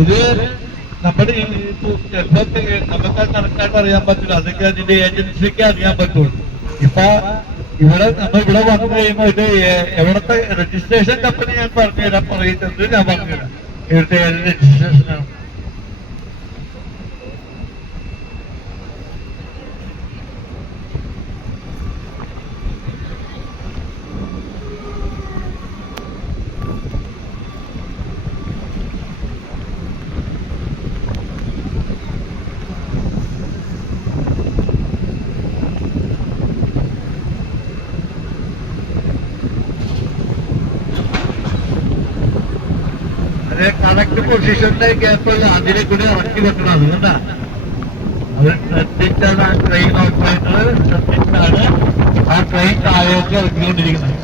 ഇത് നമ്മുടെ ചിലപ്പോൾ നമുക്ക് കണക്കായിട്ട് അറിയാൻ പറ്റില്ല, അതൊക്കെ അതിന്റെ ഏജൻസിക്ക് അറിയാൻ പറ്റുള്ളൂ. ഇപ്പൊ ഇവിടെ വന്നു കഴിയുമ്പോൾ ഇത് എവിടത്തെ രജിസ്ട്രേഷൻ കമ്പനി ഞാൻ പറഞ്ഞുതരാം, പറയുന്നത് ഞാൻ പറഞ്ഞുതരാം ഇവിടുത്തെ ഏത് രജിസ്ട്രേഷനാണ്. കറക്റ്റ് പൊസിഷനിലേക്ക് എപ്പോൾ അതിനെ കൂടി ഇറക്കി വെക്കണം. അതുകൊണ്ടാ അത് ശ്രദ്ധിച്ചാണ് ആ ട്രെയിൻ ഓപ്പറേറ്റർ ശ്രദ്ധിച്ചാണ് ആ ട്രെയിൻ താഴേക്ക് ഇറക്കിക്കൊണ്ടിരിക്കുന്നത്.